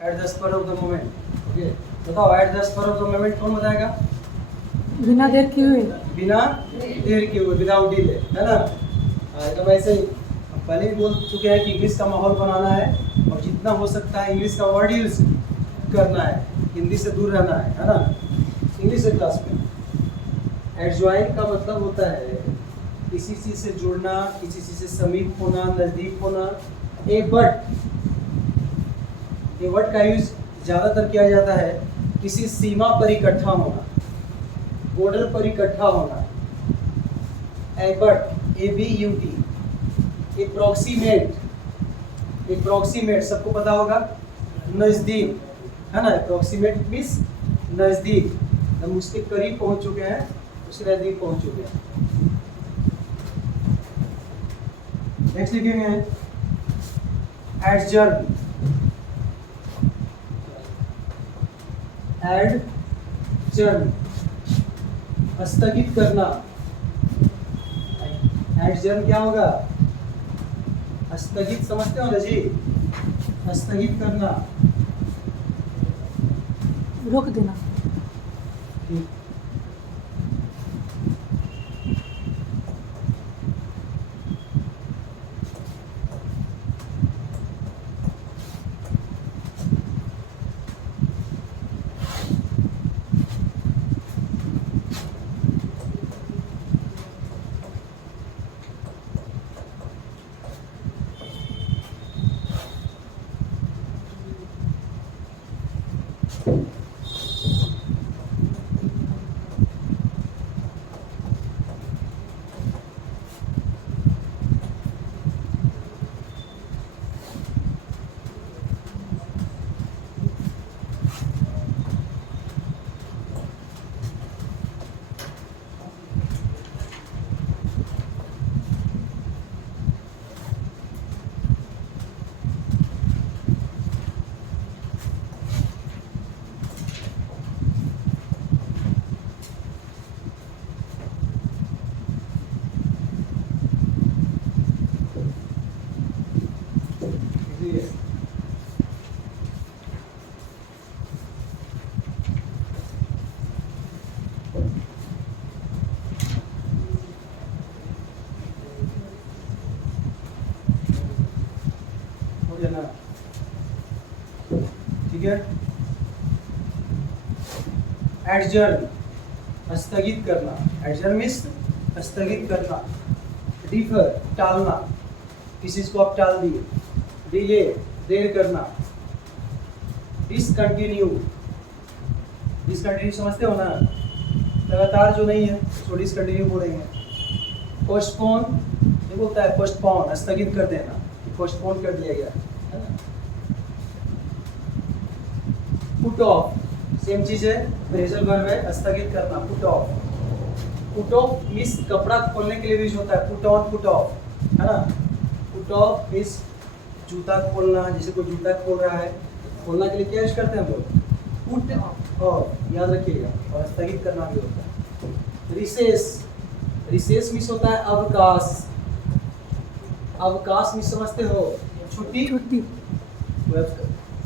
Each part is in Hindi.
Eight the spur of the moment. Okay, बताओ at the spur of the moment कौन बताएगा? बिना देर किए हुए। बिना देर किए हुए, विदाउट डिले, है ना? एकदम ऐसे ही हम पहले भी बोल चुके हैं कि इंग्लिश का माहौल बनाना है और जितना हो सकता है इंग्लिश का वर्ड यूज करना है, हिंदी से दूर रहना है ना? इंग्लिश के क्लास में एडजॉइन का मतलब होता है किसी चीज़ से जुड़ना, किसी चीज़ से समीप होना, नज़दीक होना। ए वर्ड का यूज ज़्यादातर किया जाता है किसी सीमा पर इकट्ठा होना, बॉर्डर पर इकट्ठा होना। एबट, ABUT, अप्रोक्सीमेट सबको पता होगा, नज़दीक, है ना? अप्रोक्सीमेट मीन्स नज़दीक, हम उसके करीब पहुंच चुके हैं, उसके नज़दीक पहुंच चुके हैं। नेक्स्ट लिखेंगे एडजर्न। एडजर्न स्थगित करना। एडजर्न क्या होगा? स्थगित, समझते हो ना जी? स्थगित करना। रोक देना। ठीक। ठीक है। एडजर्न स्थगित करना। एडजर्न मीन्स स्थगित करना। डिफर टालना, किसी को आप टाल दिए। डिले देर करना। डिसकंटिन्यू, डिसकंटिन्यू समझते हो ना? लगातार जो नहीं है उसको डिसकंटिन्यू बोलेंगे। पोस्टपोन ये बोलता है, पोस्टपोन स्थगित कर देना, पोस्टपोन कर दिया गया, है ना? पुट ऑफ सेम चीज है, फ्रेजल वर्ब है, स्थगित करना, put off. Put off means कपड़ा खोलने के लिए भी यूज होता है, पुट ऑन पुट ऑफ, है ना? पुट ऑफ मीन्स जूता खोलना, जैसे कोई जूता खोल रहा है, खोलना के लिए क्या यूज करते हैं हम लोग? पुट ऑफ, याद रखिएगा। और स्थगित करना भी होता है। रिसेस, रिसेस मीन्स होता है अवकाश। अवकाश मीन्स समझते हो? छुट्टी। छुट्टी।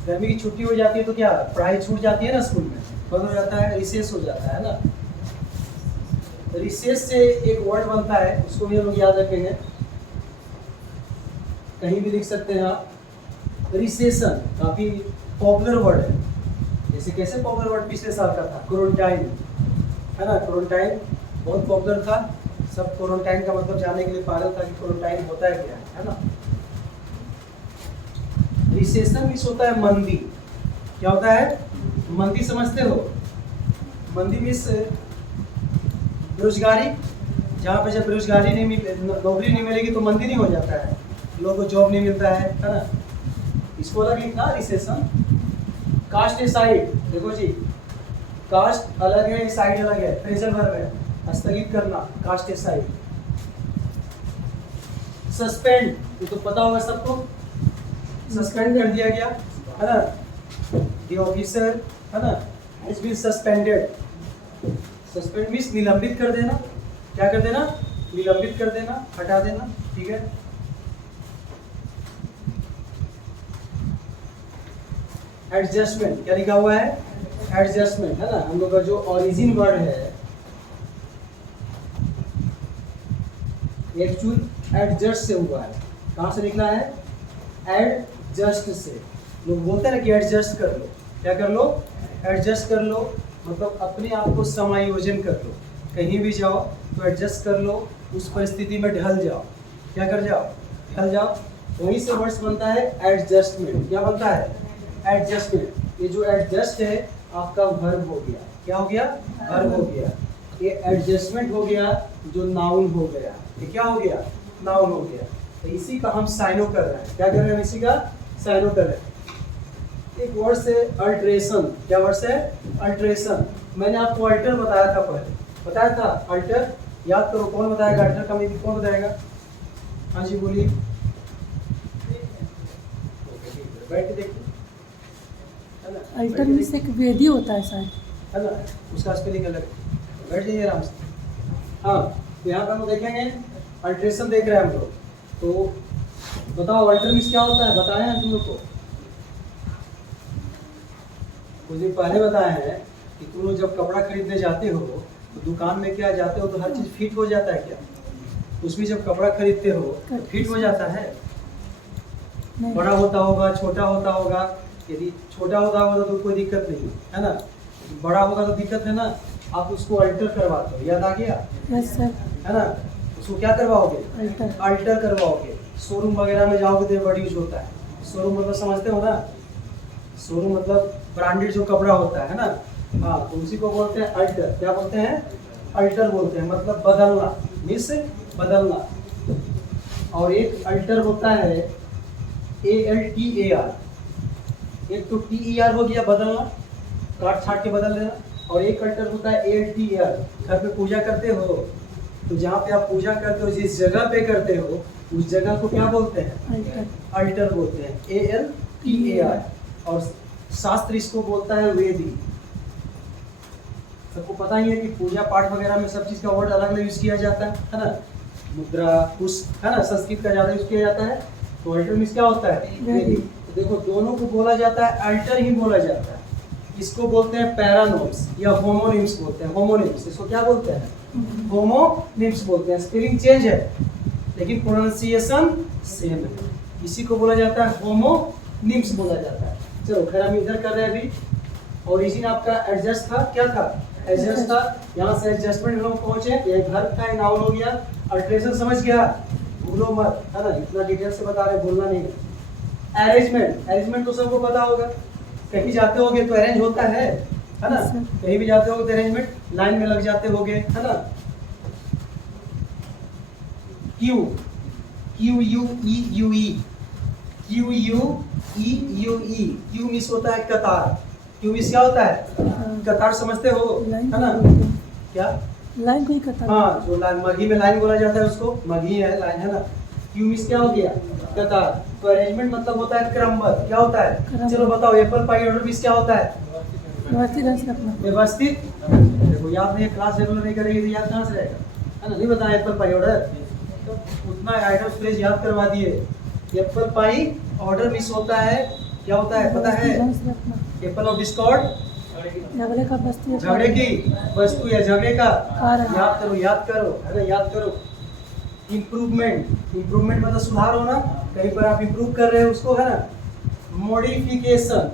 गर्मी की छुट्टी हो जाती है तो क्या पढ़ाई छूट जाती है ना, स्कूल में बंद हो जाता है, रिसेस हो जाता है ना? रिसेस से एक वर्ड बनता है, उसको भी हम लोग याद रखेंगे, कहीं भी लिख सकते हैं आप। रिसेशन काफी पॉपुलर वर्ड है। जैसे कैसे पॉपुलर वर्ड पिछले साल का था क्वारंटाइन, है ना? क्वारंटाइन बहुत पॉपुलर था, सब क्वारंटाइन का मतलब जानने के लिए पागल था कि क्वारंटाइन होता है क्या, है ना? रिसेशन मीन्स होता है मंदी। क्या होता है? मंदी, समझते हो? मंदी मीन्स बेरोजगारी। जहाँ पे जब बेरोजगारी नहीं नौकरी नहीं मिलेगी तो मंदी नहीं हो जाता है, लोगों को जॉब नहीं मिलता है ना? इसको अलग लिखना, रिसेशन। कास्ट साइड, देखो जी, कास्ट अलग है, साइड अलग है, फ्रेजल वर्ब है, स्थगित करना, कास्ट साइड। सस्पेंड, ये तो पता होगा सबको, सस्पेंड कर दिया गया, है ना? द ऑफिसर, है ना, is been suspended. Suspend means निलंबित कर देना। क्या कर देना? निलंबित कर देना, हटा देना, ठीक है? एडजस्टमेंट, क्या लिखा हुआ है? एडजस्टमेंट, है ना। हम लोग का जो ओरिजिन वर्ड है एक्चुअल एडजस्ट से हुआ है। कहाँ से निकला है? एडजस्ट से। लोग बोलते हैं ना कि एडजस्ट कर लो। क्या कर लो? एडजस्ट कर लो, मतलब अपने आप को समायोजन कर लो। कहीं भी जाओ तो एडजस्ट कर लो, उस परिस्थिति में ढल जाओ। क्या कर जाओ? ढल जाओ। वहीं से वर्ड्स बनता है एडजस्टमेंट। क्या बनता है? एडजस्टमेंट। ये जो एडजस्ट है आपका वर्ब हो गया। क्या हो गया? वर्ब हो गया। ये एडजस्टमेंट हो गया जो नाउन हो गया। ये क्या हो गया? नाउन हो गया। तो इसी का हम साइनो कर रहे हैं। क्या कर रहे हैं? हम इसी का साइनो कर रहे हैं। एक वर्ड से अल्ट्रेशन। क्या वर्ड से? अल्ट्रेशन। मैंने आपको अल्टर बताया था पहले, बताया था अल्टर। याद करो, कौन बताएगा अल्टर का मीनिंग? कौन बताएगा? हाँ जी बोलिए। बैठ के देखिए, है ना। अल्टर मीन्स एक वेदी होता है शायद, है ना, उसका स्पेलिंग अलग है। बैठ जाइए आराम से। हाँ, तो यहाँ पर हम लोग देखेंगे अल्ट्रेशन देख रहे हैं हम लोग। तो बताओ अल्टर मीन्स क्या होता है? बताए हैं तुम लोग को कुछ दिन पहले बताए हैं कि तुम लोग जब कपड़ा खरीदने जाते हो तो दुकान में क्या जाते हो तो हर चीज फिट हो जाता है क्या? उसमें जब कपड़ा खरीदते हो तो फिट हो जाता है? नहीं। बड़ा होता होगा, छोटा होता होगा। यदि छोटा होता होगा तो कोई दिक्कत नहीं है ना, बड़ा होगा तो दिक्कत है ना। आप उसको अल्टर करवाते हो, याद आ गया? Yes sir. है ना। उसको क्या करवाओगे? अल्टर। अल्टर करवाओगे। शोरूम वगैरह में जाओगे तो वर्ड यूज होता है। शोरूम मतलब समझते हो ना? शोरूम मतलब ब्रांडेड जो कपड़ा होता है ना। हाँ, तो उसी को बोलते हैं अल्टर। क्या बोलते हैं? अल्टर बोलते हैं, मतलब बदलना, मीन्स बदलना। और एक अल्टर होता है ALTER। एक तो TER हो गया बदलना, काट छाट के बदल देना। और एक अल्टर होता है ALTER। घर पे पूजा करते हो तो जहाँ पे आप पूजा करते हो, जिस जगह पे करते हो उस जगह को क्या बोलते हैं? अल्टर। अल्टर बोलते हैं, ALTER। और शास्त्र इसको बोलता है वेदी। सबको पता ही है कि पूजा पाठ वगैरह में सब चीज का वर्ड अलग अलग यूज किया जाता है ना। मुद्रा, पुष्प, है ना, संस्कृत का ज्यादा यूज किया जाता है। तो अल्टर मीन्स क्या होता है? वेदी। तो देखो दोनों को बोला जाता है, अल्टर ही बोला जाता है। इसको बोलते हैं पैरानोम्स या होमोनिम्स बोलते हैं। होमोनिम्स, इसको क्या बोलते हैं? होमोनिम्स बोलते हैं। स्पेलिंग चेंज है लेकिन प्रोनाउंसिएशन सेम है। इसी को बोला जाता है होमोनिम्स बोला जाता है। चलो खैर हम इधर कर रहे हैं अभी। ओरिजिन आपका एडजस्ट था। क्या था? एडजस्ट था। यहाँ से एडजस्टमेंट हम पहुंचे, ये वर्ब था, नाउन हो गया। अल्ट्रेशन समझ गया? भूलो मत, है ना, इतना डिटेल से बता रहे, भूलना नहीं है। अरेंजमेंट, अरेंजमेंट तो सबको पता होगा। कहीं जाते होगे तो अरेंज होता है ना। कहीं भी जाते होगे तो अरेंजमेंट, लाइन में लग जाते होगे, है ना। Q, QUEUE, QUEUE। Q means होता है कतार। क्यू मीन्स क्या होता है? कतार, समझते हो, लाइन है ना। क्या? लाइन को ही कतार। हाँ, जो लाइन, मगी में लाइन बोला जाता है उसको, मगी है लाइन, है ना। क्यू मीन्स क्या हो गया? कतार। तो अरेंजमेंट मतलब होता है क्रमबद्ध। क्या होता है? चलो बताओ, एप्पल पाई ऑर्डर मीन्स क्या होता है? व्यवस्थित ढंग से रखना। व्यवस्थित। देखो याद नहीं है, क्लास रेगुलर नहीं करेगी तो याद कहाँ से रहेगा, है ना। नहीं बताया एप्पल पाई ऑर्डर, तो उतना आइटम फ्रेज याद करवा दिए। एप्पल पाई ऑर्डर मीन्स होता है, क्या होता है पता है? व्यवस्थित ढंग से रखना। एप्पल ऑफ डिस्कॉर्ड, झगड़े का वस्तु है। झगड़े की वस्तु या झगड़े का कारण। याद करो, याद करो, है ना, याद करो। इम्प्रूवमेंट, इम्प्रूवमेंट मतलब सुधार होना, कहीं पर आप इम्प्रूव कर रहे हो उसको, है ना। मॉडिफिकेशन,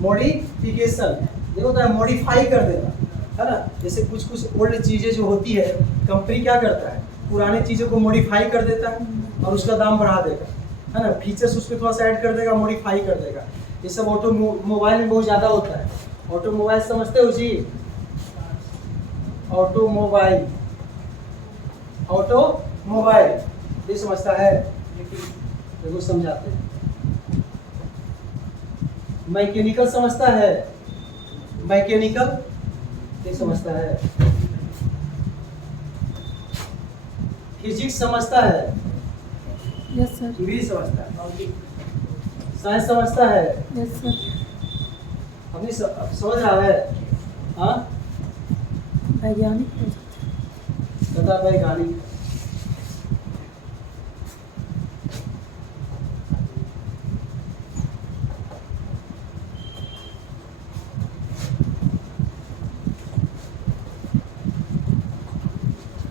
मॉडिफिकेशन ये होता है मॉडिफाई कर देना, है ना। जैसे कुछ कुछ ओल्ड चीजें जो होती है, कंपनी क्या करता है? पुरानी चीजों को मॉडिफाई कर देता है और उसका दाम बढ़ा देगा, है ना। फीचर्स उसमें थोड़ा सा ऐड कर देगा, मॉडिफाई कर देगा। ये सब ऑटोमोबाइल में बहुत ज्यादा होता है। ऑटोमोबाइल समझते हो जी? ऑटोमोबाइल, ऑटोमोबाइल ये समझता है? देखो समझाते हैं। मैकेनिकल समझता है? मैकेनिकल ये समझता है। फिजिक्स समझता है? Yes sir. इंग्लिश समझता है? साइंस समझता है? Yes sir. अपनी समझ रहा है? हाँ, वैज्ञानिक बता वैज्ञानिक।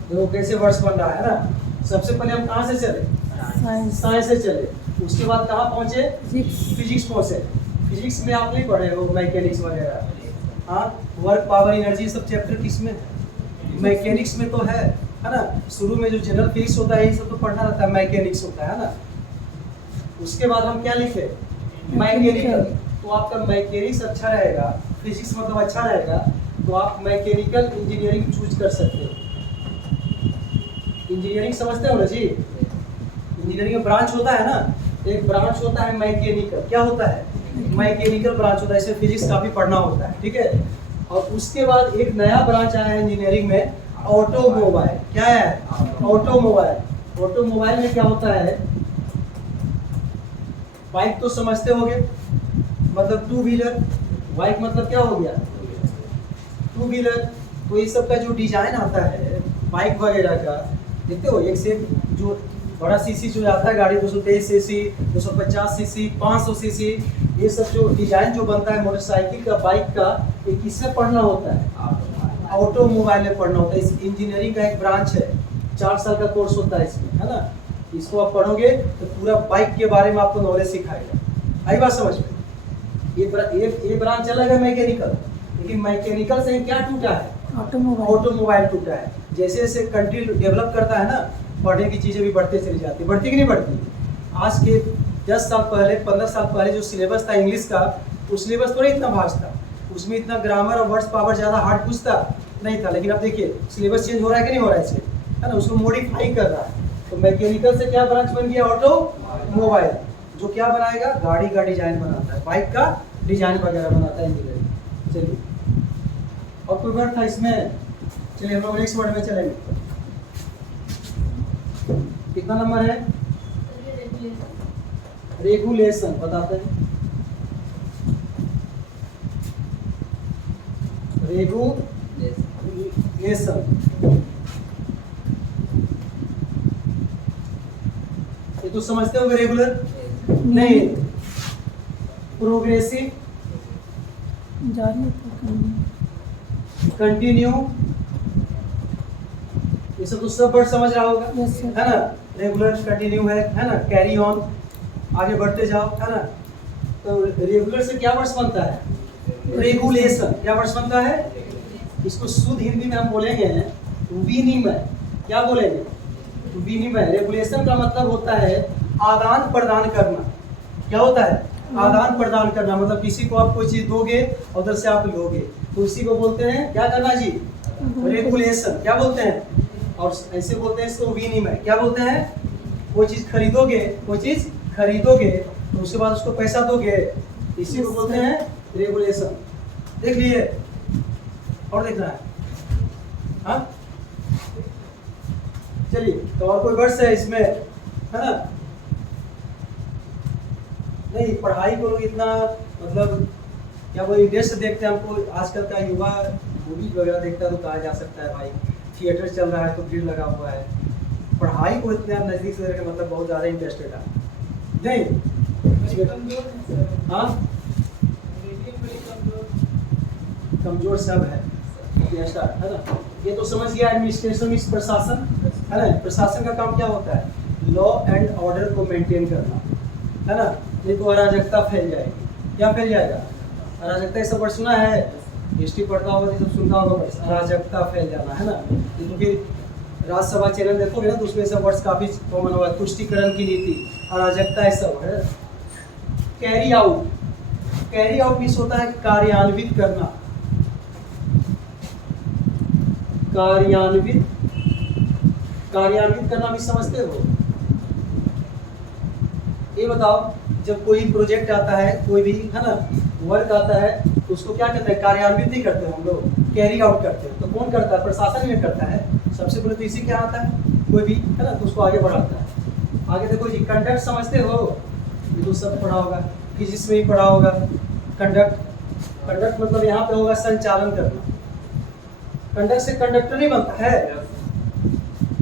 देखो कैसे वर्ड्स बन रहा है ना। सबसे पहले हम कहाँ से चले, साइंस साइंस से चले, उसके बाद कहाँ पहुँचे, फिजिक्स फिजिक्स पहुँचे। फिजिक्स में आप नहीं पढ़े हो मैकेनिक्स वगैरह, हाँ वर्क पावर एनर्जी सब चैप्टर किस में है, मैकेनिक्स में तो है ना। शुरू में जो जनरल फिजिक्स होता है ये सब तो पढ़ना रहता है, मैकेनिक्स होता है ना। उसके बाद हम क्या लिखे, मैकेनिकल। तो आपका मैकेनिक्स अच्छा रहेगा, फिजिक्स मतलब अच्छा रहेगा, तो आप मैकेनिकल इंजीनियरिंग चूज कर सकते हो। इंजीनियरिंग समझते हो ना जी, इंजीनियरिंग में ब्रांच होता है ना, एक ब्रांच होता है मैकेनिकल। क्या होता है, मैकेनिकल ब्रांच होता है, इसमें फिजिक्स काफी पढ़ना होता है, ठीक है। और उसके बाद एक नया ब्रांच आया है इंजीनियरिंग में, ऑटोमोबाइल। क्या है, ऑटोमोबाइल। ऑटोमोबाइल में क्या होता है, बाइक तो समझते होगे, मतलब टू व्हीलर। बाइक मतलब क्या हो गया, टू व्हीलर। तो ये सब का जो डिजाइन आता है बाइक वगैरह का, देखते हो एक से जो बड़ा सीसी जो आता है गाड़ी, 223 सीसी, 250 सीसी, 500 सीसी, ये सब जो डिजाइन जो बनता है मोटरसाइकिल का, बाइक का, ये किससे पढ़ना होता है, ऑटोमोबाइल में पढ़ना होता है। इस इंजीनियरिंग का एक ब्रांच है, 4 साल का कोर्स होता है इसमें, है ना। इसको आप पढ़ोगे तो पूरा बाइक के बारे में आपको नॉलेज सिखाएगा। आई बात समझ में। ये ब्रांच अलग है मैकेनिकल, लेकिन मैकेनिकल से क्या टूटा है, ऑटोमोबाइल टूटा है। जैसे जैसे कंट्री डेवलप करता है ना, पढ़ने की चीज़ें भी बढ़ते चली जाती है, बढ़ती कि नहीं बढ़ती। आज के 10 साल पहले, 15 साल पहले जो सिलेबस था इंग्लिश का, वो सिलेबस थोड़ी इतना भास्ट था, उसमें इतना ग्रामर और वर्ड्स पावर ज़्यादा हार्ड पूछता नहीं था। लेकिन अब देखिए सिलेबस चेंज हो रहा है कि नहीं हो रहा है इससे, है ना, उसको मॉडिफाई कर रहा है। तो मैकेनिकल से क्या ब्रांच बन गया, ऑटोमोबाइल, जो क्या बनाएगा, गाड़ी का डिजाइन बनाता है, बाइक का डिजाइन वगैरह बनाता है इंजीनियरिंग। चलिए और कोई वर्ड था इसमें, चलिए हम लोग नेक्स्ट वर्ड में चलेंगे। कितना नंबर है, रेगुलेशन बताते हैं। रेगुलेशन ये तो समझते हो, रेगुलर नहीं, प्रोग्रेसिव, जारी कंटिन्यू, ये सब तो सब वर्ड समझ रहा होगा, यस सर। है ना। रेगुलर, कंटिन्यू है ना, कैरी ऑन, आगे बढ़ते जाओ, है ना। तो रेगुलर से क्या वर्ड्स बनता है, रेगुलेशन। क्या वर्ड्स बनता है, इसको शुद्ध हिंदी में हम बोलेंगे विनिमय। क्या बोलेंगे, विनिमय। रेगुलेशन का मतलब होता है आदान प्रदान करना। क्या होता है, आदान प्रदान करना, मतलब किसी को आप कोई चीज दोगे और उधर से आप लोगे, तो इसी को बोलते हैं क्या करना जी, रेगुलेशन। क्या बोलते हैं, और ऐसे बोलते हैं इसको विनिमय। क्या बोलते हैं, कोई चीज खरीदोगे, कोई चीज खरीदोगे तो उसके बाद उसको पैसा दोगे, इसी को बोलते हैं रेगुलेशन। देख लिए और देखना है, हाँ चलिए। तो और कोई वर्ड्स है इसमें, है ना। नहीं, पढ़ाई को लोग इतना मतलब क्या बोले इंटरेस्ट देखते हैं। हमको आजकल का युवा मूवीज वगैरह देखता है तो कहा जा सकता है भाई थिएटर चल रहा है तो भीड़ लगा हुआ है। पढ़ाई को इतना नज़दीक से देख मतलब बहुत ज़्यादा इंटरेस्टेड है नहीं। हाँ कमजोर सब है, है ना। ये तो समझ गया एडमिनिस्ट्रेशन इस प्रशासन, है ना। प्रशासन का काम क्या होता है, लॉ एंड ऑर्डर को मेंटेन करना, है ना। नहीं तो अराजकता फैल जाएगी। क्या फैल जाएगा, अराजकता। ये सब वर्ड सुना है, हिस्ट्री पढ़ता होगा तो सब सुनता होगा, अराजकता फैल जाना, है ना। ये तो फिर राज्यसभा चैनल देखोगे ना तो उसमें सब वर्ड्स काफी कॉमन होगा, तुष्टिकरण की नीति, अराजकता, ये सब है। Carry out, carry out means होता है कार्यान्वित करना, कार्यान्वित, कार्यान्वित करना भी समझते हो। ये बताओ जब कोई प्रोजेक्ट आता है, कोई भी, है ना, वर्क आता है तो उसको क्या कहते हैं, कार्यान्वित नहीं करते हम लोग, कैरी आउट करते हैं। तो कौन करता है, प्रशासन में करता है। सबसे पहले तो इसी क्या आता है, कोई भी, है ना, तो उसको आगे बढ़ाता है। आगे देखो जी, कंडक्ट समझते हो, ये तो सब पढ़ा होगा, फिजिक्स में ही पढ़ा होगा। कंडक्ट, कंडक्ट मतलब यहाँ पे होगा संचालन करना। कंडक्ट से कंडक्टर नहीं बनता है,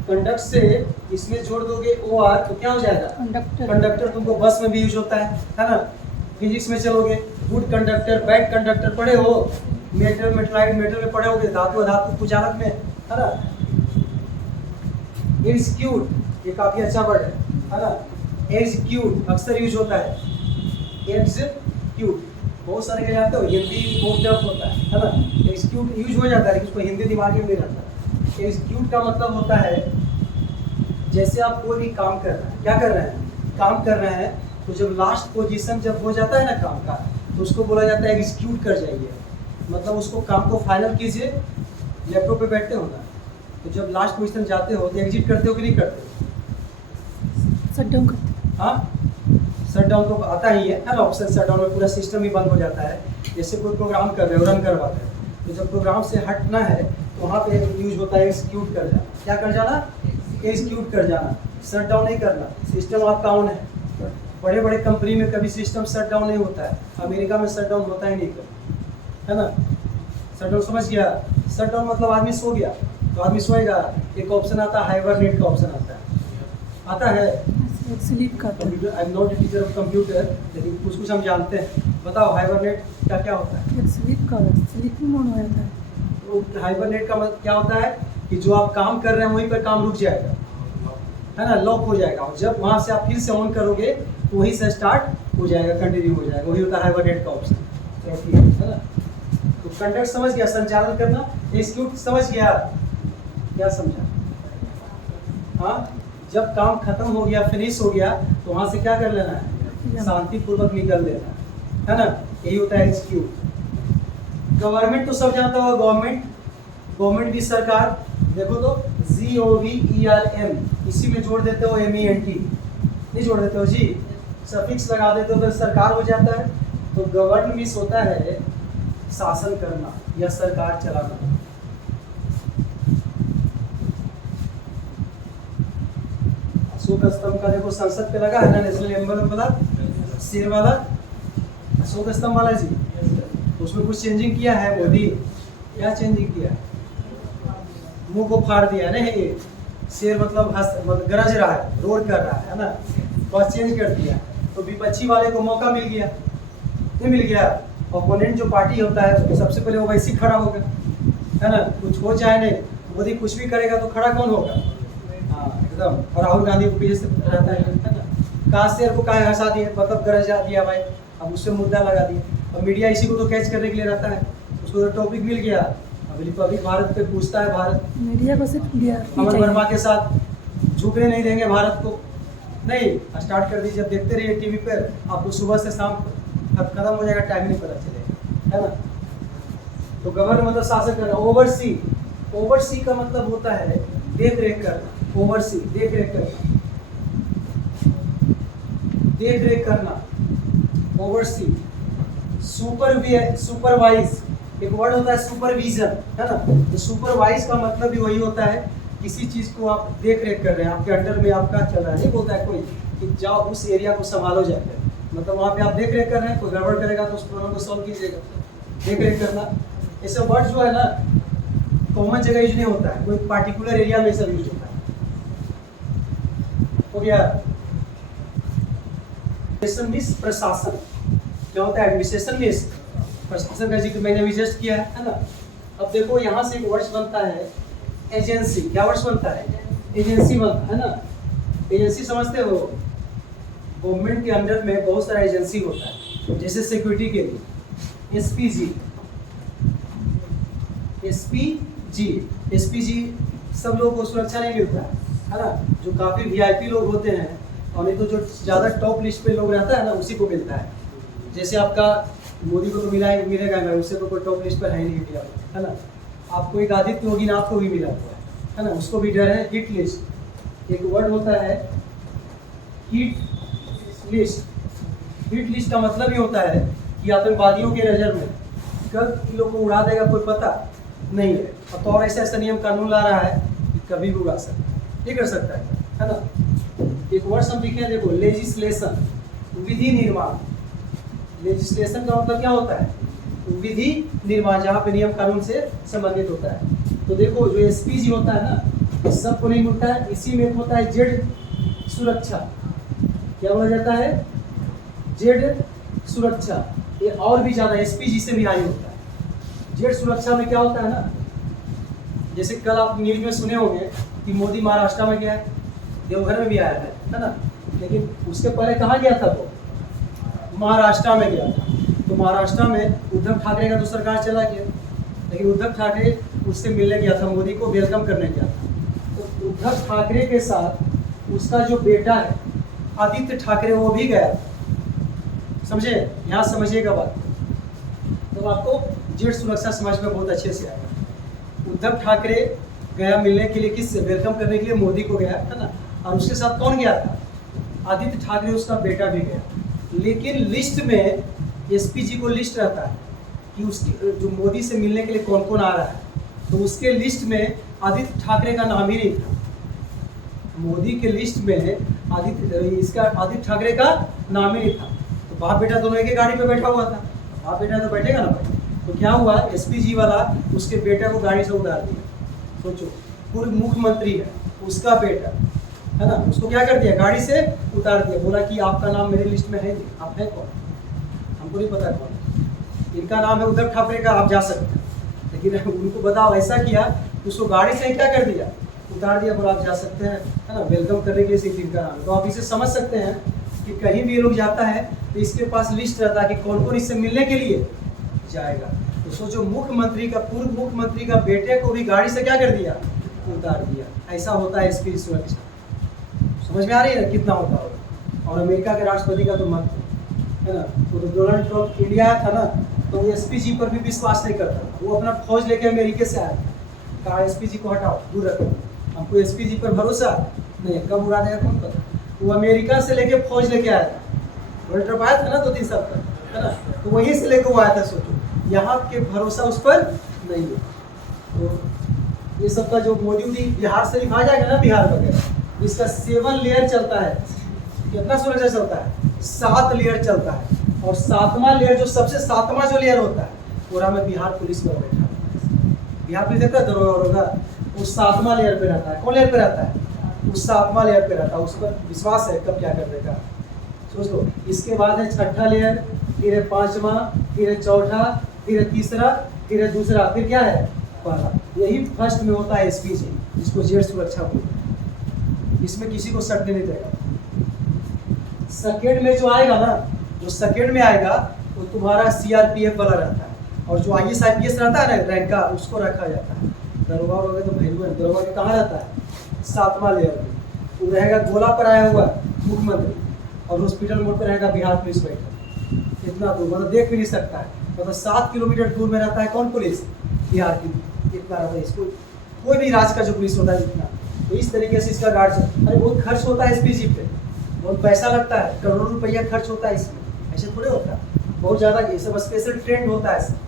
कंडक्ट से इसमें जोड़ दोगे ओ आर तो क्या हो जाएगा, कंडक्टर। कंडक्टर तुमको बस में भी यूज होता है ना। फिजिक्स में चलोगे, गुड कंडक्टर, बैड कंडक्टर पढ़े हो, मेटल, मेटलाइट, मेटल में पढ़े होगे, धातु अधातु कुचालक में, है ना। एग्जीक्यूट ये काफ़ी अच्छा वर्ड है ना। एग्जीक्यूट अक्सर यूज होता है, एग्जीक्यूट बहुत सारे के जाते हो, हिंदी बहुत टफ होता है ना। एग्जीक्यूट यूज हो जाता है लेकिन उसको हिंदी दिमाग में नहीं रहता। एग्जीक्यूट का मतलब होता है जैसे आप कोई भी काम कर रहे हैं, क्या कर रहे हैं, काम कर रहे हैं, तो जब लास्ट पोजीशन जब हो जाता है ना काम का, तो उसको बोला जाता है एग्जीक्यूट कर जाइए, मतलब उसको काम को फाइनल कीजिए। लैपटॉप पे बैठते हो ना, तो जब लास्ट पोजीशन जाते हो तो एग्जिट करते हो कि नहीं करते हो? शट डाउन करते हाँ, शट डाउन तो आता ही है ना ऑप्शन। शट डाउन में पूरा सिस्टम ही बंद हो जाता है। जैसे कोई प्रोग्राम कर रहे हो, रन करवाते हैं, तो जब प्रोग्राम से हटना है तो वहाँ पे यूज होता है एग्जीक्यूट कर जाना। क्या कर जाना? एग्जीक्यूट कर जाना। शट डाउन नहीं करना, सिस्टम आपका ऑन है। बड़े बड़े कंपनी में कभी सिस्टम शट डाउन नहीं होता है, अमेरिका में शट डाउन होता ही नहीं कभी, है ना। शट डाउन समझ गया? शट डाउन मतलब आदमी सो गया, तो आदमी सोएगा, एक ऑप्शन आता है हाइबरनेट का ऑप्शन आता है। हैं, स्लीप करते हैं। Computer, I am not teacher of computer, लेकिन कुछ कुछ हम जानते हैं। बताओ हाइबरनेट का क्या होता है? एक स्लीपिंग मोड हो जाता है। तो हाइबरनेट का मतलब क्या होता है कि जो आप काम कर रहे हैं वहीं पर काम रुक जाएगा, है ना, लॉक हो जाएगा, और जब वहाँ से आप फिर से ऑन करोगे तो वहीं से स्टार्ट हो जाएगा, कंटिन्यू हो जाएगा। वही होता है हाइबरनेट का ऑप्शन। चलो ठीक है ना। तो कंडक्ट समझ गया, संचालन करना। एग्जीक्यूट समझ गया, क्या समझा? हाँ, जब काम खत्म हो गया, फिनिश हो गया, तो वहाँ से क्या कर लेना है, शांतिपूर्वक निकल लेना है ना। यही होता है एग्जीक्यूट। गवर्नमेंट तो सब जानते हो, गवर्नमेंट, गवर्नमेंट भी सरकार। देखो तो GOVERN, इसी में जोड़ देते हो MENT, नहीं जोड़ देते हो जी, सफिक्स लगा देते हो तो सरकार हो जाता है। तो गवर्न मीन्स होता है शासन करना या सरकार चलाना। अशोक स्तंभ का देखो संसद पे लगा है ना, नेशनल एम्बलम वाला, शेर वाला, अशोक स्तंभ वाला जी। उसमें कुछ चेंजिंग किया है मोदी? क्या चेंजिंग किया है? मुंह को फाड़ दिया ना, ये शेर मतलब मतलब गरज रहा है, रोर कर रहा है ना, बस चेंज कर दिया। तो विपक्षी वाले को मौका मिल गया, नहीं मिल गया? ओपोनेंट जो पार्टी होता है सबसे पहले वो वैसे ही खड़ा होगा, है ना, कुछ हो चाहे नहीं, मोदी कुछ भी करेगा तो खड़ा कौन होगा? हाँ एकदम। और राहुल गांधी को पीछे से रहता है ना, कहा शेर को कहा हंसा दिया, मतलब गरज दिया भाई, अब उससे मुद्दा लगा दिया। और मीडिया इसी को तो कैच करने के लिए रहता है, उसको तो टॉपिक मिल गया, अभी रिपब्लिक भारत पे पूछता है भारत। मीडिया को सिर्फ अमन वर्मा के साथ झुकने नहीं देंगे भारत को, नहीं स्टार्ट कर दीजिए, देखते रहिए टीवी पर, आपको सुबह से शाम खत्म हो जाएगा, टाइम नहीं पता चलेगा, है ना। तो गवर्न मतलब शासन करना। ओवरसी, ओवरसी का मतलब होता है देख रेख करना। ओवरसी देख रेख करना, देख रेख करना, ओवरसी। सुपरवाइज एक वर्ड होता है सुपरविजन, है ना। तो सुपरवाइज का मतलब भी वही होता है, किसी चीज को आप देख रेख कर रहे हैं, आपके अंडर में आपका चल रहा है। नहीं बोलता है कोई कि जाओ उस एरिया को संभालो जाकर, मतलब वहाँ पे आप देख रेख कर रहे हैं, कोई गड़बड़ करेगा तो उस प्रॉब्लम को सॉल्व कीजिएगा। देख रेख करना, ऐसे वर्ड जो है ना कॉमन जगह यूज नहीं होता है, कोई पार्टिकुलर एरिया में सब यूज होता है। हो गया। प्रशासन क्या होता है? एडमिनिस्ट्रेशन में प्रशासन का जिक्र मैंने अभी जस्ट किया है ना। अब देखो यहाँ से एक वर्ड्स बनता है एजेंसी। क्या वर्ड्स बनता है? एजेंसी बनता है ना। एजेंसी समझते हो? गवर्नमेंट के अंडर में बहुत सारा एजेंसी होता है, जैसे सिक्योरिटी के लिए SPG, SPG सब लोगों को सुरक्षा नहीं मिलता है ना, जो काफ़ी VIP लोग होते हैं, और नहीं तो जो ज़्यादा टॉप लिस्ट पे लोग रहता है ना उसी को मिलता है। जैसे आपका मोदी को तो मिलेगा ना, उससे तो कोई टॉप लिस्ट पर है नहीं इंडिया में, है ना। आपको एक आदित्य योगीनाथ को भी मिला हुआ है ना, उसको भी डर है। हिट लिस्ट एक वर्ड होता है, हिट लिस्ट। हिट लिस्ट का मतलब ये होता है कि आतंकवादियों के नज़र में कब इन लोग को उड़ा देगा कोई पता नहीं है। अब तो और ऐसा नियम कानून ला रहा है कि कभी भी उड़ा सकता है, ये कर सकता है ना। एक वर्ड हम लिखे हैं, देखो लेजिस्लेशन, विधि निर्माण। लेजिस्लेशन का मतलब क्या होता है? विधि निर्माण, जहाँ पे नियम कानून से संबंधित होता है। तो देखो जो SPG होता है ना, इस सबको नहीं मिलता है, इसी में होता है जेड सुरक्षा। क्या बोला जाता है? जेड सुरक्षा। ये और भी ज़्यादा SPG से भी हाई होता है। जेड सुरक्षा में क्या होता है ना, जैसे कल आप न्यूज में सुने होंगे कि मोदी महाराष्ट्र में गया है, देवघर में भी आया है ना, लेकिन उसके पहले कहाँ गया था वो? महाराष्ट्र में गया था। तो महाराष्ट्र में उद्धव ठाकरे का तो सरकार चला गया, लेकिन उद्धव ठाकरे उससे मिलने गया था, मोदी को वेलकम करने गया था। तो उद्धव ठाकरे के साथ उसका जो बेटा है आदित्य ठाकरे वो भी गया था। समझे? यहाँ समझिएगा बात, तो आपको जेट सुरक्षा समझ में बहुत अच्छे से आएगा। उद्धव ठाकरे गया मिलने के लिए, किससे? वेलकम करने के लिए मोदी को गया, है ना। और उसके साथ कौन गया था? आदित्य ठाकरे, उसका बेटा भी गया। लेकिन लिस्ट में एसपीजी को लिस्ट रहता है कि उसकी जो मोदी से मिलने के लिए कौन कौन आ रहा है, तो उसके लिस्ट में आदित्य ठाकरे का नाम ही नहीं था। मोदी के लिस्ट में आदित्य ठाकरे का नाम ही नहीं था। तो बाप बेटा दोनों एक ही गाड़ी पे बैठा हुआ था, बाप बेटा तो बैठेगा ना भाई। तो क्या हुआ, एसपीजी वाला उसके बेटे को गाड़ी से उतार दिया। सोचो, पूर्व मुख्यमंत्री है उसका बेटा, है ना, उसको क्या कर दिया? गाड़ी से उतार दिया। बोला कि आपका नाम मेरे लिस्ट में है नहीं, आप है कौन? हमको नहीं पता कौन। इनका नाम है उद्धव ठाकरे का, आप जा सकते हैं, लेकिन उनको बताओ ऐसा किया, उसको गाड़ी से क्या कर दिया? उतार दिया। बोला आप जा सकते हैं, है ना, वेलकम करने के लिए सिर्फ इनका नाम है। तो आप इसे समझ सकते हैं कि कहीं भी ये लोग जाता है तो इसके पास लिस्ट रहता है कि कौन कौन इससे मिलने के लिए जाएगा। तो सोचो, मुख्यमंत्री का, पूर्व मुख्यमंत्री का बेटे को भी गाड़ी से क्या कर दिया? उतार दिया। ऐसा होता है एसपी सुरक्षा। समझ में आ रही है ना कितना होता होगा? और अमेरिका के राष्ट्रपति का तो मत है ना, वो तो डोनाल्ड ट्रम्प इंडिया आया था ना, तो वो एसपीजी पर भी विश्वास नहीं करता। वो अपना फौज लेके अमेरिका से आया, कहा एसपीजी को हटाओ, दूर रखो, हमको एसपीजी पर भरोसा नहीं, कब उड़ा देगा कौन पता। वो अमेरिका से लेके फौज लेके आया था, डोनाल्ड ट्रम्प आया था ना 2-3 साल तक, है ना, तो वहीं से लेके वो आया था। सोचो, यहाँ के भरोसा उस पर नहीं है। तो ये सब का जो मोदी बिहार से लिखा जाएगा ना, बिहार वगैरह, इसका 7 लेयर चलता है। कितना सुरक्षा चलता है? 7 लेयर चलता है। और 7वां लेयर, जो सबसे 7वां जो लेयर होता है, पूरा में बिहार पुलिस में बैठा है। बिहार पुलिस देखता है दरोगा, वो 7वां लेयर पे रहता है। कौन लेयर पे रहता है? उस 7वां लेयर पे रहता है। उस पर विश्वास है कब क्या कर देगा, सोच लो। इसके बाद है 6ठा लेयर, फिर है 5वां, फिर है 4ठा, फिर है 3रा, फिर है 2रा, फिर क्या है? पहला। यही फर्स्ट में होता है एसपीजी, जिसको जेट सुरक्षा बोलते हैं। इसमें किसी को सटने नहीं देगा। सेकेंड में जो आएगा ना, जो सेकेंड में आएगा वो तुम्हारा सीआरपीएफ वाला रहता है, और जो आईएएस आईपीएस रहता है ना रैंक का, उसको रखा जाता है। दरोगा वगैरह तो भैलू है, दरोगा के कहाँ रहता है? 7वां लेयर में। वो रहेगा गोला पर आया हुआ मुख्यमंत्री, और हॉस्पिटल मोड पर रहेगा बिहार पुलिस बैठा। इतना दूर, मतलब देख भी नहीं सकता है, मतलब 7 किलोमीटर दूर में रहता है कौन? पुलिस, बिहार की। इतना रहता है इसको, कोई भी राज्य का जो पुलिस होता है इतना। तो इस तरीके से इसका गार्ड। अरे बहुत खर्च होता है एसपीजी पे, बहुत पैसा लगता है, करोड़ों रुपया खर्च होता है इसमें, ऐसे थोड़े होता है, बहुत ज़्यादा। ये सब स्पेशल ट्रेंड होता है इसमें।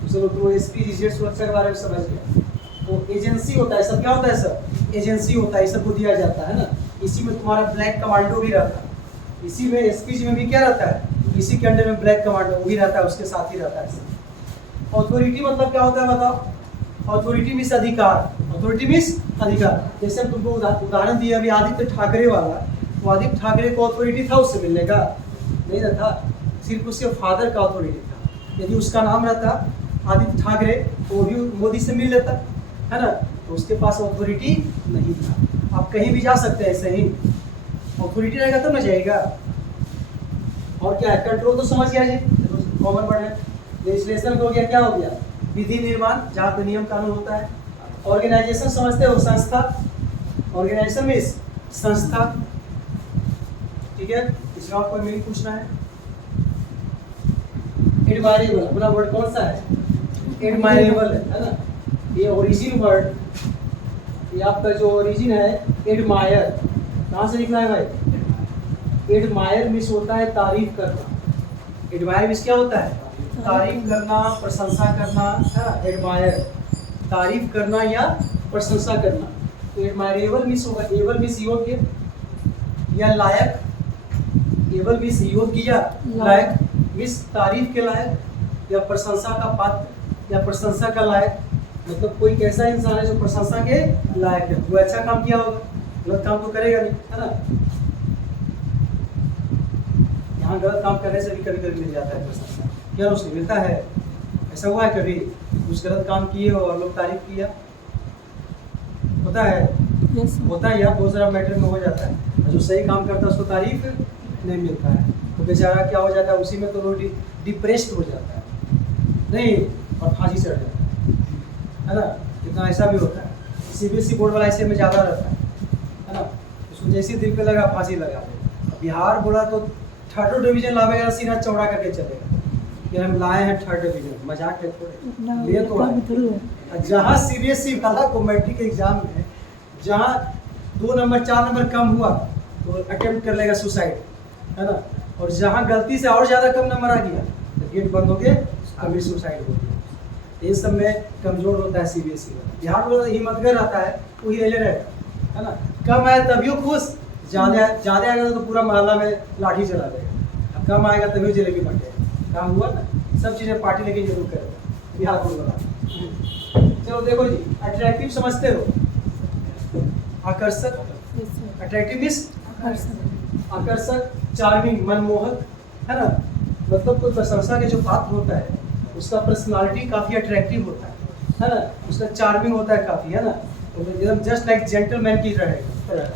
तो चलो, तो एसपीजी जेट सुरक्षा के बारे में समझ गया। तो एजेंसी होता है, सब क्या होता है? सर एजेंसी होता है, सबको दिया जाता है ना। इसी में तुम्हारा ब्लैक कमांडो भी रहता है, इसी में एसपीजी में भी क्या रहता है? इसी के अंडर में ब्लैक कमांडो वो भी रहता है, उसके साथ ही रहता है। अथॉरिटी मतलब क्या होता है बताओ? अथॉरिटी मीन्स अधिकार। अथॉरिटी मीन्स अधिकार। जैसे हम तुमको उदाहरण दिए अभी आदित्य ठाकरे वाला, तो आदित्य ठाकरे को अथॉरिटी था उससे मिलने का? नहीं ना था, सिर्फ उसके फादर का अथॉरिटी था। यदि उसका नाम रहता आदित्य ठाकरे तो वो भी मोदी से मिल लेता, है ना। तो उसके पास अथॉरिटी नहीं था। आप कहीं भी जा सकते हैं ऐसे ही, अथॉरिटी रहेगा तब ना जाएगा। और क्या है? कंट्रोल तो समझ गया जी, कॉमन वर्ड है। लेजिस्लेशन हो गया, क्या हो गया? विधि निर्माण, जहाँ पे नियम कानून होता है। ऑर्गेनाइजेशन समझते हो? संस्था। ऑर्गेनाइजेशन में संस्था, ठीक है। इसमें आपको मीनिंग पूछना है। एडमायरेबल, अपना वर्ड कौन सा है? एडमायरेबल है ना। ये ओरिजिन वर्ड, ये आपका जो ओरिजिन है एडमायर, कहाँ से निकला है भाई? एडमायर मीन्स होता है तारीफ करना। एडमायर मीन्स क्या होता है? तारीफ करना, प्रशंसा करना, है ना। एडमायर तारीफ करना या प्रशंसा करना। तो एडमायरेबल मीन्स होगा, एबल मीन्स योग्य या लायक। एबल मीन्स योग्य या लायक, मीन्स तारीफ के लायक या प्रशंसा का पात्र या प्रशंसा का लायक। मतलब कोई कैसा इंसान है जो प्रशंसा के लायक है, वो अच्छा काम किया होगा, गलत काम तो करेगा नहीं, है ना। यहाँ गलत काम करने से भी कभी कभी मिल जाता है प्रशंसा, क्या उसको मिलता है? ऐसा हुआ है कभी कुछ गलत काम किए और लोग तारीफ किया? होता है। यस होता है यार, बहुत सारा मैटर में हो जाता है। जो सही काम करता है उसको तारीफ नहीं मिलता है, तो बेचारा क्या हो जाता है, उसी में तो वो डिप्रेस्ड हो जाता है नहीं, और फांसी चढ़ जाता है ना। कितना ऐसा भी होता है। सीबीएसई बोर्ड वाला ऐसे में ज़्यादा रहता है ना। उसको जैसे दिल पे लगा फांसी लगा दे। बिहार बोला तो 3rd डिवीजन लावेगा, सीना चौड़ा करके चलेगा कि हम लाए हैं 3rd डिवीजन, मजाक है थोड़े, ले तो आए। जहाँ सीबीएसई वाला को मैट्रिक एग्जाम में जहाँ 2 नंबर 4 नंबर कम हुआ तो अटेम्प्ट कर लेगा सुसाइड, है ना। और जहाँ गलती से और ज़्यादा कम नंबर आ गया तो गेट बंद हो गया, कभी सुसाइड हो गया। ये सब में कमज़ोर होता है सीबीएसई वाला। बिहार वाला हिम्मतगर रहता है, वही ले रहेगा, है ना। कम आया तभी खुश, ज़्यादा आएगा तो पूरा मोहल्ला में लाठी चला देगा। कम आएगा तभी जलेबी बटेगा। काम हुआ ना, सब चीज़ें पार्टी लेके जरूर करेगा बिहार बोर्ड वाला। चलो देखो जी, अट्रैक्टिव समझते हो, आकर्षक, अट्रैक्टिव मीन्स आकर्षक, चार्मिंग, मनमोहक, है ना। मतलब कोई प्रशंसा के जो पात्र होता है उसका पर्सनालिटी काफ़ी अट्रैक्टिव होता है ना। उसका चार्मिंग होता है काफ़ी, है ना। तो एकदम जस्ट लाइक जेंटलमैन की तरह रहेगा।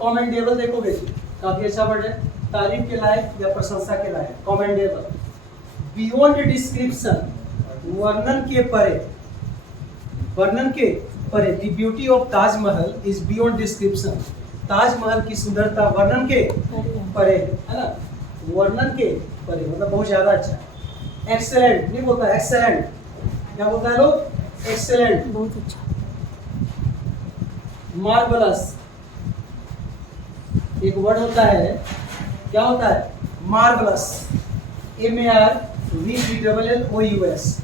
कमेंडेबल देखोगे जी, काफ़ी अच्छा वर्ड है, तारीफ के लायक या प्रशंसा के लायक। कमेंडेबल, बियॉन्ड डिस्क्रिप्शन, वर्णन के परे, वर्णन के परे। The beauty of Taj Mahal is beyond description. Taj Mahal की सुंदरता वर्णन के परे, है ना। वर्णन के परे मतलब बहुत ज़्यादा अच्छा है। एक्सेलेंट नहीं बोलता, एक्सेलेंट क्या बोलता है लोग, एक्सेलेंट, बहुत अच्छा। मार्वलस एक वर्ड होता है, क्या होता है, मार्वलस, MARVELLOUS,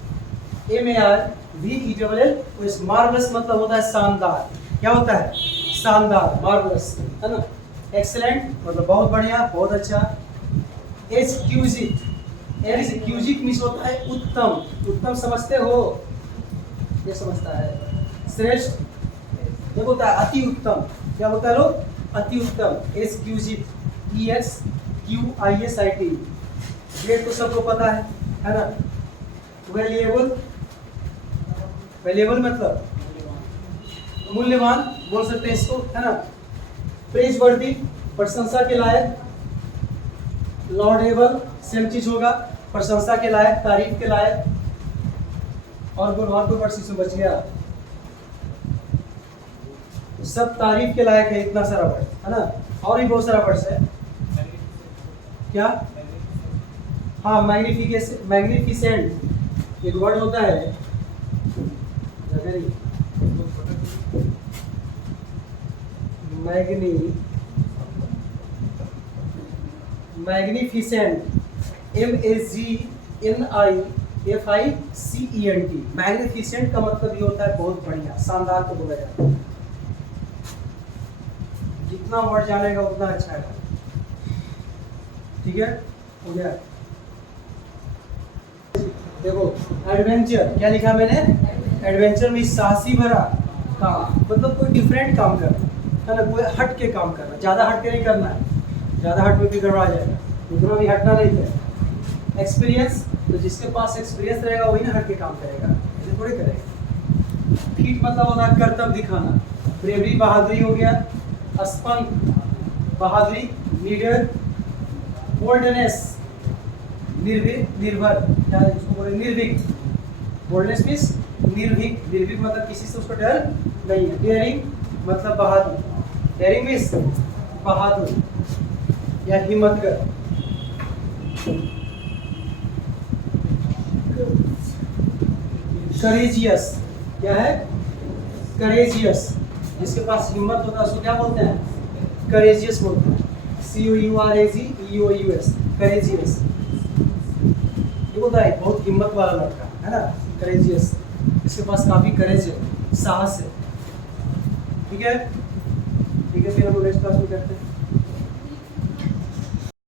MARVELLOUS। मार्वलस मतलब होता है शानदार, क्या होता है, शानदार, मार्वलस, है ना। एक्सेलेंट मतलब बहुत बढ़िया, बहुत अच्छा। एक्सक्यूजिक मीन्स होता है उत्तम, उत्तम समझते हो, ये समझता है। श्रेष्ठ ये होता है अति उत्तम, क्या होता है लोग, अति उत्तम। एक्सक्यूजिक, EXQUISIT। ग्रेट तो सबको पता है ना। वैल्यूएबल, वैल्यूएबल मतलब मूल्यवान बोल सकते हैं इसको, है ना। प्रेजवर्दी प्रशंसा के लायक। लॉर्डेबल सेम चीज होगा, प्रशंसा के लायक, तारीफ के लायक। और कोई वर्ड इसमें बच गया, सब तारीफ के लायक है, इतना सारा वर्ड, है ना। और भी बहुत सारा वर्ड्स है, क्या, हाँ, मैग्निफिसेंट एक वर्ड होता है, मैग्निफिसेंट, MAGNIFICENT। मैग्निफिसेंट का मतलब ये होता है बहुत बढ़िया, शानदार को बोला जाता है। जितना वर्ड जानेगा उतना अच्छा है, ठीक है, हो गया। देखो एडवेंचर, क्या लिखा मैंने, एडवेंचर में साहसी भरा काम, मतलब कोई डिफरेंट काम करना, है ना, कोई हट के काम करना, ज़्यादा हट के नहीं करना है, ज़्यादा हट में भी गड़बड़ा जाएगा, उतना भी हटना नहीं है। एक्सपीरियंस, तो जिसके पास एक्सपीरियंस रहेगा वही ना हट के काम करेगा, ऐसे थोड़ी करेगा। फीट मतलब होता है कर्तव्य दिखाना। ब्रेवरी बहादुरी हो गया, स्पंक बहादुरी, नीडर, बोल्डनेस निर्भीक, निर्भर, क्या इसको बोले, निर्भीक। बोल्डनेस मीन्स निर्भीक, निर्भीक मतलब किसी से उसको डर नहीं है। डेयरिंग मतलब बहादुर, डेयरिंग मीन्स बहादुर या हिम्मतगर। करेजियस, क्या है, करेजियस, जिसके पास हिम्मत होता है उसको क्या बोलते हैं, करेजियस बोलते हैं। COURAGEOUS, courageous. ये होता है बहुत हिम्मत वाला लड़का, है ना, करेजियस, इसके पास काफी करेज है, साहस है, ठीक है। ठीक है, फिर हम नेक्स्ट क्लास में करते हैं।